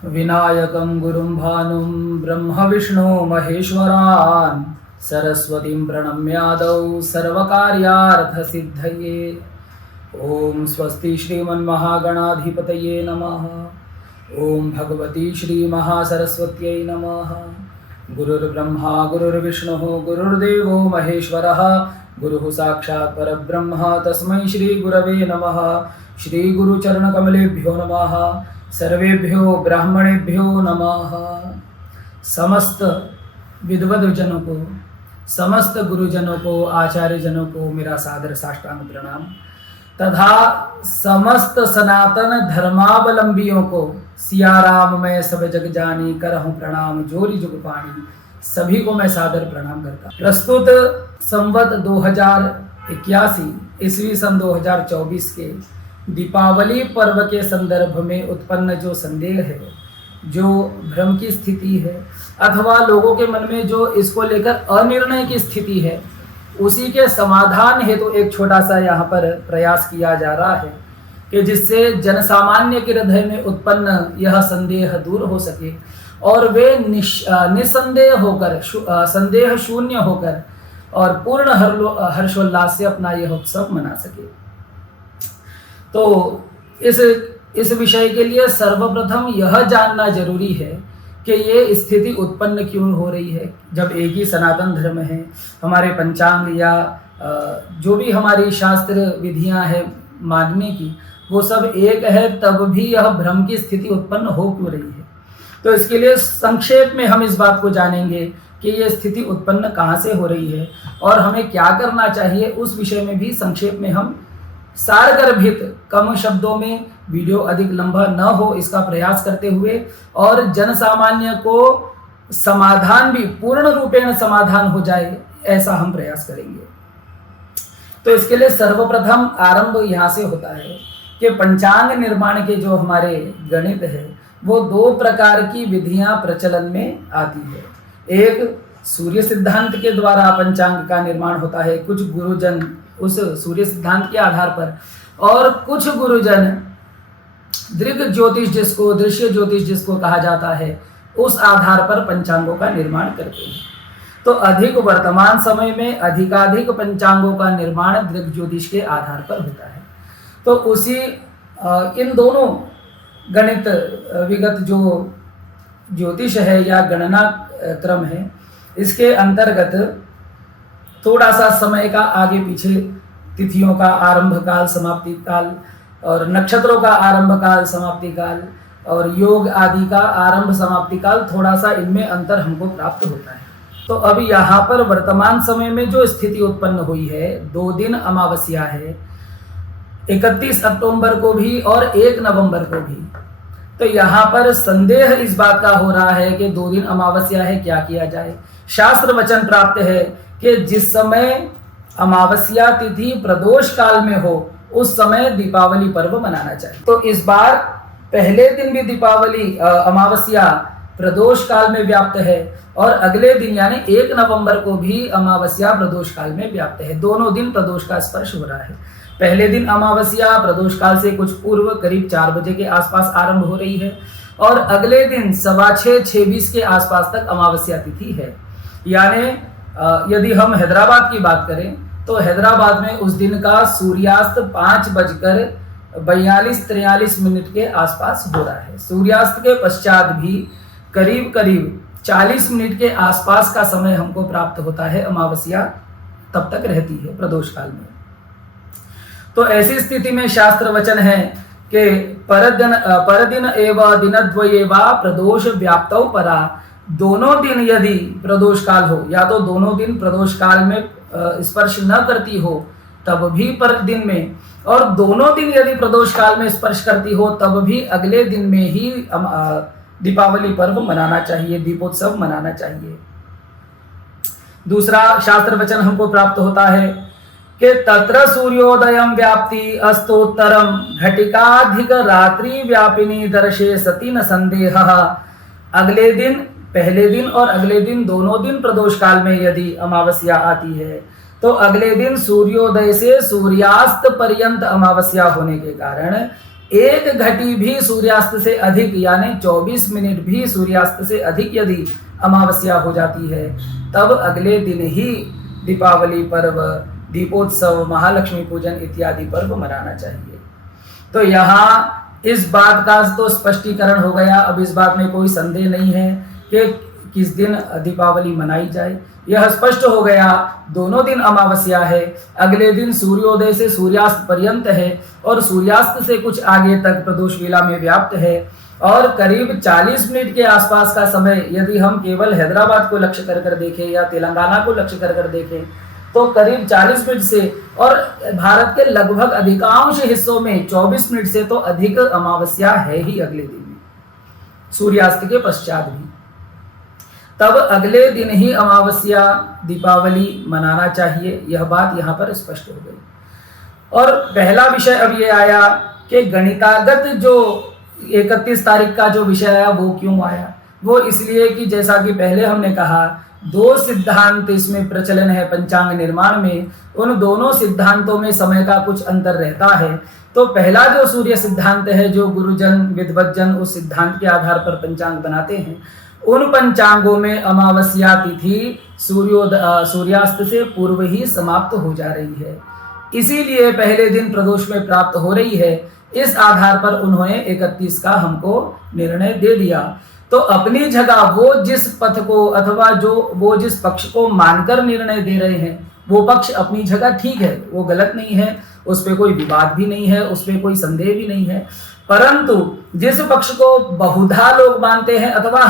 विनायकं गुरुं भानुं ब्रह्म विष्णु महेश्वरान् सरस्वतीं प्रणम्यादौ सर्वकार्यार्थसिद्धये। ओम स्वस्ति श्रीमन्महागणाधिपतये नमः। ओम भगवती श्रीमहासरस्वत्यै नमः। गुरुर्ब्रह्मा गुरुर्विष्णुः गुरुर्देवो महेश्वरः गुरुः साक्षात् परब्रह्म तस्मै श्रीगुरवे नमः। श्रीगुरुचरणकमलेभ्यो नमः। सर्वेभ्यो ब्राह्मणेभ्यो नमः। समस्त विद्वद्जनों को, समस्त गुरुजनों को, आचार्य जनों को मेरा सादर साष्टांग प्रणाम तथा समस्त सनातन धर्मावलंबियों को सियाराम मैं सब जग जानी करहूं प्रणाम जोरी जुग पानी, सभी को मैं सादर प्रणाम करता। प्रस्तुत संवत 2081 ईस्वी सन 2024 के दीपावली पर्व के संदर्भ में उत्पन्न जो संदेह है, जो भ्रम की स्थिति है अथवा लोगों के मन में जो इसको लेकर अनिर्णय की स्थिति है, उसी के समाधान हेतु एक छोटा सा यहाँ पर प्रयास किया जा रहा है कि जिससे जनसामान्य के हृदय में उत्पन्न यह संदेह दूर हो सके और वे निसंदेह होकर, संदेह शून्य होकर और पूर्ण हर्षोल्लास से अपना यह उत्सव मना सके। तो इस विषय के लिए सर्वप्रथम यह जानना जरूरी है कि ये स्थिति उत्पन्न क्यों हो रही है। जब एक ही सनातन धर्म है, हमारे पंचांग या जो भी हमारी शास्त्र विधियां हैं मानने की, वो सब एक है, तब भी यह भ्रम की स्थिति उत्पन्न हो क्यों रही है। तो इसके लिए संक्षेप में हम इस बात को जानेंगे कि ये स्थिति उत्पन्न कहाँ से हो रही है और हमें क्या करना चाहिए। उस विषय में भी संक्षेप में हम सारगर्भित, कम शब्दों में, वीडियो अधिक लंबा न हो इसका प्रयास करते हुए और जनसामान्य को समाधान भी पूर्ण रूपेण समाधान हो जाए, ऐसा हम प्रयास करेंगे। तो इसके लिए सर्वप्रथम आरंभ यहाँ से होता है कि पंचांग निर्माण के जो हमारे गणित है, वो दो प्रकार की विधियां प्रचलन में आती है। एक सूर्य सिद्धांत के द्वारा पंचांग का निर्माण होता है, कुछ गुरुजन उस सूर्य सिद्धांत के आधार पर, और कुछ गुरुजन दृग ज्योतिष जिसको, दृश्य ज्योतिष जिसको कहा जाता है, उस आधार पर पंचांगों का निर्माण करते हैं। तो अधिक वर्तमान समय में अधिकाधिक पंचांगों का निर्माण दृग ज्योतिष के आधार पर होता है। तो उसी इन दोनों गणित विगत जो ज्योतिष है या गणना क्रम है, इसके अंतर्गत थोड़ा सा समय का आगे पीछे, तिथियों का आरंभ काल, समाप्ति काल, और नक्षत्रों का आरंभ काल, समाप्ति काल, और योग आदि का आरंभ समाप्ति काल, थोड़ा सा इनमें अंतर हमको प्राप्त होता है। तो अब यहाँ पर वर्तमान समय में जो स्थिति उत्पन्न हुई है, 2 दिन अमावस्या है, 31 अक्टूबर को भी और 1 नवंबर को भी। तो यहाँ पर संदेह इस बात का हो रहा है कि 2 दिन अमावस्या है, क्या किया जाए। शास्त्र वचन प्राप्त है कि जिस समय अमावस्या तिथि प्रदोष काल में हो, उस समय दीपावली पर्व मनाना चाहिए। तो इस बार पहले दिन भी दीपावली अमावस्या प्रदोष काल में व्याप्त है और अगले दिन यानी 1 नवंबर को भी अमावस्या प्रदोष काल में व्याप्त है। दोनों दिन प्रदोष का स्पर्श हो रहा है। पहले दिन अमावस्या प्रदोष काल से कुछ पूर्व करीब 4 बजे के आसपास आरंभ हो रही है और अगले दिन 6:15-6:20 के आसपास तक अमावस्या तिथि है। यानी यदि हम हैदराबाद की बात करें तो हैदराबाद में उस दिन का सूर्यास्त 5:42-43 के आसपास हो रहा है। सूर्यास्त के पश्चात भी करीब करीब 40 मिनट के आसपास का समय हमको प्राप्त होता है। अमावस्या तब तक रहती है प्रदोष काल में। तो ऐसी स्थिति में शास्त्र वचन है कि परदिन एव दिनद्वये वा प्रदोष व्याप्तौ परा। दोनों दिन यदि प्रदोष काल हो, या तो दोनों दिन प्रदोष काल में स्पर्श न करती हो तब भी पर दिन में, और दोनों दिन यदि प्रदोष काल में स्पर्श करती हो तब भी अगले दिन में ही दीपावली पर्व मनाना चाहिए, दीपोत्सव मनाना चाहिए। दूसरा शास्त्र वचन हमको प्राप्त होता है कि तत्र सूर्योदयं व्याप्ति अस्तोत्तरम घटिकाधिक रात्रि व्यापिनी दर्शे सती न संदेह। अगले दिन, पहले दिन और अगले दिन, दोनों दिन प्रदोष काल में यदि अमावस्या आती है तो अगले दिन सूर्योदय से सूर्यास्त पर्यंत अमावस्या होने के कारण एक घटी भी सूर्यास्त से अधिक यानी 24 मिनट भी सूर्यास्त से अधिक यदि अमावस्या हो जाती है, तब अगले दिन ही दीपावली पर्व, दीपोत्सव, महालक्ष्मी पूजन इत्यादि पर्व मनाना चाहिए। तो यहाँ इस बात का तो स्पष्टीकरण हो गया। अब इस बात में कोई संदेह नहीं है कि किस दिन दीपावली मनाई जाए। यह स्पष्ट हो गया, दोनों दिन अमावस्या है, अगले दिन सूर्योदय से सूर्यास्त पर्यंत है और सूर्यास्त से कुछ आगे तक प्रदोष वेला में व्याप्त है। और करीब 40 मिनट के आसपास का समय यदि हम केवल हैदराबाद को लक्ष्य कर देखें या तेलंगाना को लक्ष्य कर देखें, तो करीब 40 मिनट से, और भारत के लगभग अधिकांश हिस्सों में 24 मिनट से तो अधिक अमावस्या है ही अगले दिन में, सूर्यास्त के पश्चात भी। तब अगले दिन ही अमावस्या दीपावली मनाना चाहिए, यह बात यहाँ पर स्पष्ट हो गई। और पहला विषय अब ये आया कि गणितागत जो 31 तारीख का जो विषय आया वो क्यों आया। वो इसलिए कि जैसा कि पहले हमने कहा, दो सिद्धांत इसमें प्रचलन है पंचांग निर्माण में। उन दोनों सिद्धांतों में समय का कुछ अंतर रहता है। तो पहला जो सूर्य सिद्धांत है, जो गुरुजन विद्वज्जन उस सिद्धांत के आधार पर पंचांग बनाते हैं, उन पंचांगों में अमावस्या तिथि सूर्यास्त से पूर्व ही समाप्त हो जा रही है, इसीलिए पहले दिन प्रदोष में प्राप्त हो रही है। इस आधार पर उन्होंने 31 का हमको निर्णय दे दिया। तो अपनी जगह वो जिस पथ को अथवा वो जिस पक्ष को मानकर निर्णय दे रहे हैं, वो पक्ष अपनी जगह ठीक है, वो गलत नहीं है, उस पर कोई विवाद भी नहीं है, उस पर कोई संदेह भी नहीं है। परंतु जिस पक्ष को बहुधा लोग मानते हैं, अथवा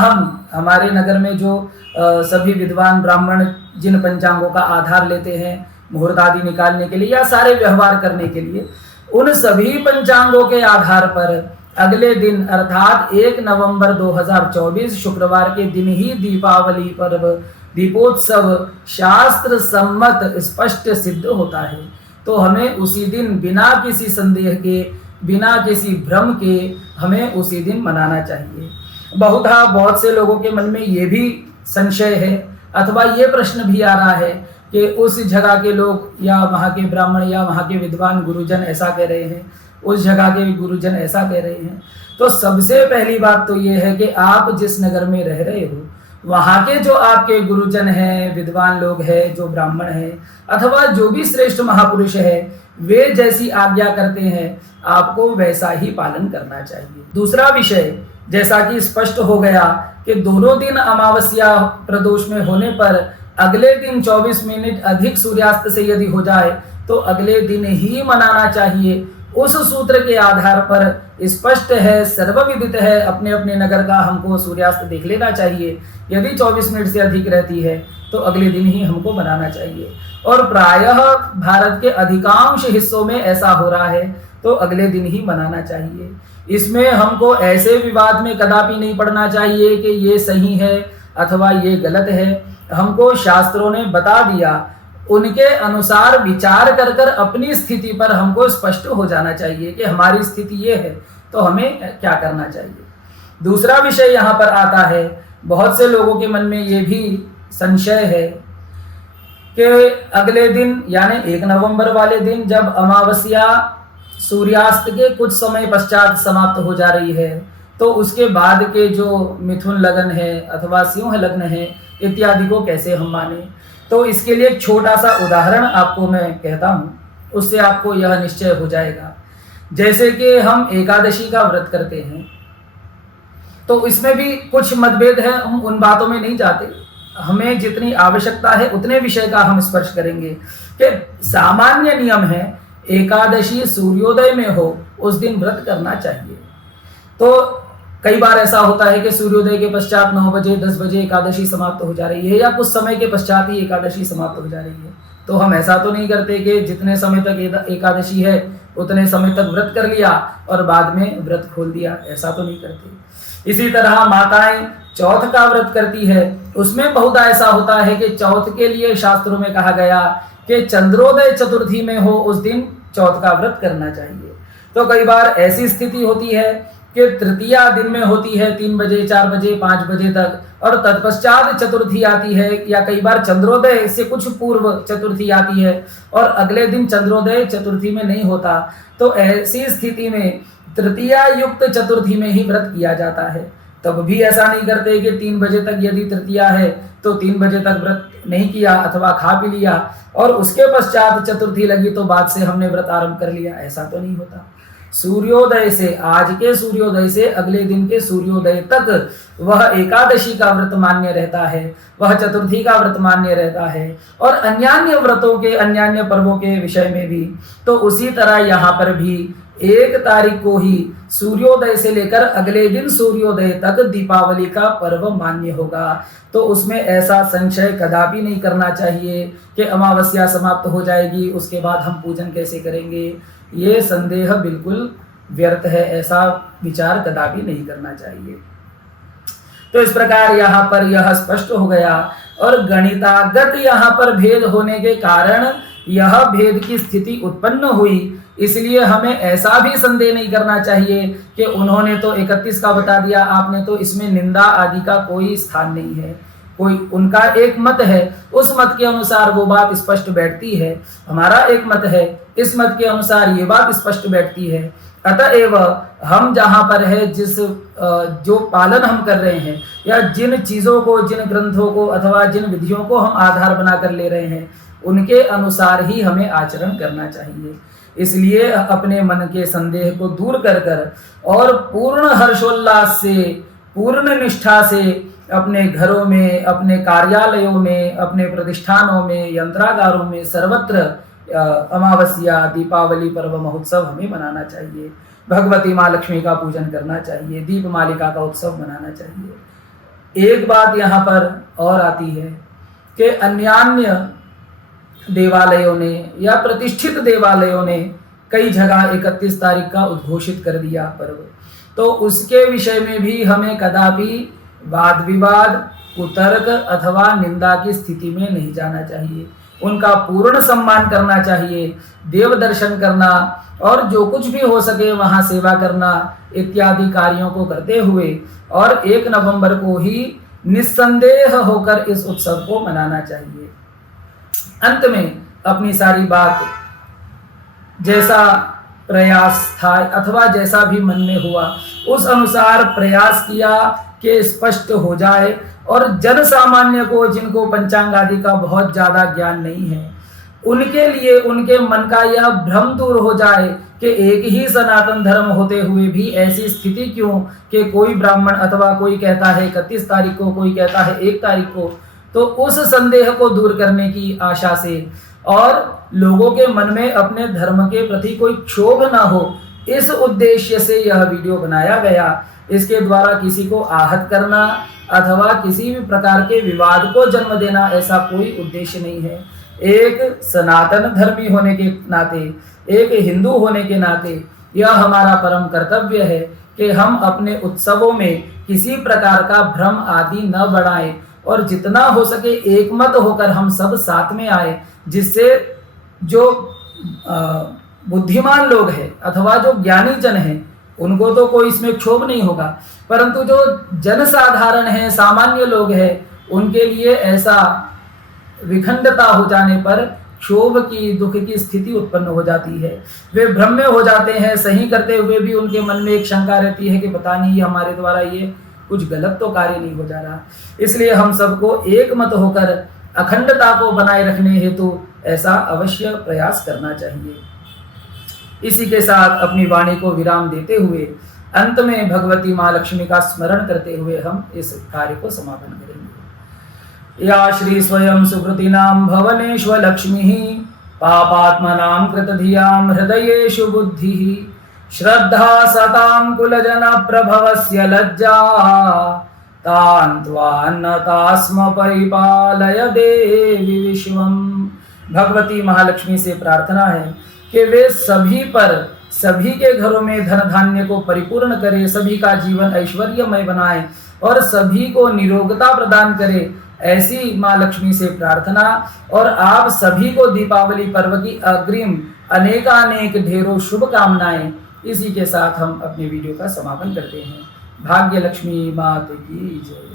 हमारे नगर में जो सभी विद्वान ब्राह्मण जिन पंचांगों का आधार लेते हैं मुहूर्त आदि निकालने के लिए या सारे व्यवहार करने के लिए, उन सभी पंचांगों के आधार पर अगले दिन अर्थात 1 नवंबर 2024 शुक्रवार के दिन ही दीपावली पर्व दीपोत्सव शास्त्र सम्मत स्पष्ट सिद्ध होता है। तो हमें उसी दिन बिना किसी संदेह के, बिना किसी भ्रम के हमें उसी दिन मनाना चाहिए। बहुत से लोगों के मन में ये भी संशय है अथवा ये प्रश्न भी आ रहा है कि उस जगह के लोग या वहाँ के ब्राह्मण या वहाँ के विद्वान गुरुजन ऐसा कह रहे हैं, उस जगह के गुरुजन ऐसा कह रहे हैं। तो सबसे पहली बात तो ये है कि आप जिस नगर में रह रहे हो, वहाँ के जो आपके गुरुजन हैं, विद्वान लोग हैं, जो ब्राह्मण हैं अथवा जो भी श्रेष्ठ महापुरुष है, वे जैसी आज्ञा करते हैं आपको वैसा ही पालन करना चाहिए। दूसरा विषय, जैसा कि स्पष्ट हो गया कि दोनों दिन अमावस्या प्रदोष में होने पर अगले दिन 24 मिनट अधिक सूर्यास्त से यदि हो जाए तो अगले दिन ही मनाना चाहिए। उस सूत्र के आधार पर स्पष्ट है, सर्वविदित है, अपने अपने नगर का हमको सूर्यास्त देख लेना चाहिए। यदि 24 मिनट से अधिक रहती है तो अगले दिन ही हमको मनाना चाहिए। और प्रायः भारत के अधिकांश हिस्सों में ऐसा हो रहा है, तो अगले दिन ही मनाना चाहिए। इसमें हमको ऐसे विवाद में कदापि नहीं पड़ना चाहिए कि ये सही है अथवा ये गलत है। हमको शास्त्रों ने बता दिया, उनके अनुसार विचार कर कर अपनी स्थिति पर हमको स्पष्ट हो जाना चाहिए कि हमारी स्थिति ये है तो हमें क्या करना चाहिए। दूसरा विषय यहाँ पर आता है, बहुत से लोगों के मन में ये भी संशय है कि अगले दिन यानी 1 नवंबर वाले दिन जब अमावस्या सूर्यास्त के कुछ समय पश्चात समाप्त हो जा रही है, तो उसके बाद के जो मिथुन लग्न है अथवा सिंह लग्न है इत्यादि को कैसे हम माने। तो इसके लिए एक छोटा सा उदाहरण आपको मैं कहता हूँ, उससे आपको यह निश्चय हो जाएगा। जैसे कि हम एकादशी का व्रत करते हैं, तो इसमें भी कुछ मतभेद है, हम उन बातों में नहीं जाते। हमें जितनी आवश्यकता है उतने विषय का हम स्पर्श करेंगे कि सामान्य नियम है एकादशी सूर्योदय में हो उस दिन व्रत करना चाहिए। तो कई बार ऐसा होता है कि सूर्योदय के पश्चात 9 बजे 10 बजे एकादशी समाप्त हो जा रही है या कुछ समय के पश्चात ही एकादशी समाप्त हो जा रही है। तो हम ऐसा तो नहीं करते कि जितने समय तक एकादशी है उतने समय तक व्रत कर लिया और बाद में व्रत खोल दिया, ऐसा तो नहीं करते। इसी तरह माताएं चौथ का व्रत करती है, उसमें बहुत ऐसा होता है कि चौथ के लिए शास्त्रों में कहा गया कि चंद्रोदय चतुर्थी में हो उस दिन चौथ का व्रत करना चाहिए। तो कई बार ऐसी स्थिति होती है कि तृतीया दिन में होती है 3 बजे 4 बजे 5 बजे तक, और तत्पश्चात चतुर्थी आती है, या कई बार चंद्रोदय से कुछ पूर्व चतुर्थी आती है और अगले दिन चंद्रोदय चतुर्थी में नहीं होता। तो ऐसी स्थिति में तृतीया युक्त चतुर्थी में ही व्रत किया जाता है। तब भी ऐसा नहीं करते कि 3 बजे तक यदि तृतीया है तो 3 बजे तक व्रत नहीं किया अथवा खा पी लिया और उसके पश्चात चतुर्थी लगी तो बाद से हमने व्रत आरंभ कर लिया, ऐसा तो नहीं होता। सूर्योदय से, आज के सूर्योदय से अगले दिन के सूर्योदय तक वह एकादशी का व्रत मान्य रहता है, वह चतुर्थी का व्रत मान्य रहता है और अन्यान्य व्रतों के, अन्यान्य पर्वों के विषय में भी। तो उसी तरह यहाँ पर भी 1 तारीख को ही सूर्योदय से लेकर अगले दिन सूर्योदय तक दीपावली का पर्व मान्य होगा। तो उसमें ऐसा संशय कदापि नहीं करना चाहिए कि अमावस्या समाप्त हो जाएगी उसके बाद हम पूजन कैसे करेंगे। ये संदेह बिल्कुल व्यर्थ है, ऐसा विचार कदापि नहीं करना चाहिए। तो इस प्रकार यहाँ पर यह स्पष्ट हो गया और गणितागत यहाँ पर भेद होने के कारण यह भेद की स्थिति उत्पन्न हुई। इसलिए हमें ऐसा भी संदेह नहीं करना चाहिए कि उन्होंने तो 31 का बता दिया, आपने तो इसमें निंदा आदि का कोई स्थान नहीं है। कोई उनका एक मत है, उस मत के अनुसार वो बात स्पष्ट बैठती है। हमारा एक मत है, इस मत के अनुसार ये बात स्पष्ट बैठती है। अतएव हम जहाँ पर है, जिस जो पालन हम कर रहे हैं या जिन चीज़ों को, जिन ग्रंथों को अथवा जिन विधियों को हम आधार बनाकर ले रहे हैं, उनके अनुसार ही हमें आचरण करना चाहिए। इसलिए अपने मन के संदेह को दूर कर कर और पूर्ण हर्षोल्लास से, पूर्ण निष्ठा से अपने घरों में, अपने कार्यालयों में, अपने प्रतिष्ठानों में, यंत्रागारों में सर्वत्र अमावस्या, दीपावली पर्व महोत्सव हमें मनाना चाहिए। भगवती माँ लक्ष्मी का पूजन करना चाहिए, दीप मालिका का उत्सव मनाना चाहिए। एक बात यहाँ पर और आती है कि अन्यान्य देवालयों ने या प्रतिष्ठित देवालयों ने कई जगह 31 तारीख का उद्घोषित कर दिया पर्व, तो उसके विषय में भी हमें कदापि वाद विवाद, कुतर्क अथवा निंदा की स्थिति में नहीं जाना चाहिए। उनका पूर्ण सम्मान करना चाहिए, देव दर्शन करना और जो कुछ भी हो सके वहाँ सेवा करना इत्यादि कार्यों को करते हुए और 1 नवंबर को ही निस्संदेह होकर इस उत्सव को मनाना चाहिए। अंत में अपनी सारी बात जैसा प्रयास था अथवा जैसा भी मन में हुआ उस अनुसार प्रयास किया कि स्पष्ट हो जाए और जन सामान्य को, जिनको पंचांग आदि का बहुत ज़्यादा ज्ञान नहीं है, उनके लिए उनके मन का यह भ्रम दूर हो जाए कि एक ही सनातन धर्म होते हुए भी ऐसी स्थिति क्यों कि कोई ब्राह्मण अथवा कोई कहता है 31 तारीख को, कोई कहता है 1 तारीख को। तो उस संदेह को दूर करने की आशा से और लोगों के मन में अपने धर्म के प्रति कोई क्षोभ ना हो, इस उद्देश्य से यह वीडियो बनाया गया। इसके द्वारा किसी को आहत करना अथवा किसी भी प्रकार के विवाद को जन्म देना ऐसा कोई उद्देश्य नहीं है। एक सनातन धर्मी होने के नाते, एक हिंदू होने के नाते यह हमारा परम कर्तव्य है कि हम अपने उत्सवों में किसी प्रकार का भ्रम आदि न बढ़ाएं और जितना हो सके एकमत होकर हम सब साथ में आए, जिससे जो बुद्धिमान लोग हैं अथवा जो ज्ञानी जन हैं उनको तो कोई इसमें क्षोभ नहीं होगा, परंतु जो जनसाधारण है, सामान्य लोग हैं, उनके लिए ऐसा विखंडता हो जाने पर क्षोभ की, दुख की स्थिति उत्पन्न हो जाती है। वे भ्रम में हो जाते हैं, सही करते हुए भी उनके मन में एक शंका रहती है कि पता नहीं हमारे द्वारा ये कुछ गलत तो कार्य नहीं हो जा रहा। इसलिए हम सबको एक मत होकर अखंडता को बनाए रखने हेतु ऐसा अवश्य प्रयास करना चाहिए। इसी के साथ अपनी वाणी को विराम देते हुए अंत में भगवती माँ लक्ष्मी का स्मरण करते हुए हम इस कार्य को समापन करेंगे। या श्री स्वयं सुकृतिनां भवनेष्व लक्ष्मी पापात्मनां कृतधियां हृदयेषु बुद्धिः श्रद्धा सतां कुलजन प्रभवस्य लज्जा तान् त्वान्नतास्म परिपालय देवी विश्वम। भगवती महालक्ष्मी से प्रार्थना है कि वे सभी पर, सभी के घरों में धन धान्य को परिपूर्ण करे, सभी का जीवन ऐश्वर्यमय बनाए और सभी को निरोगता प्रदान करे, ऐसी माँ लक्ष्मी से प्रार्थना। और आप सभी को दीपावली पर्व की अग्रिम अनेकानेक ढेरों शुभकामनाएं। इसी के साथ हम अपने वीडियो का समापन करते हैं। भाग्य लक्ष्मी माता की जय।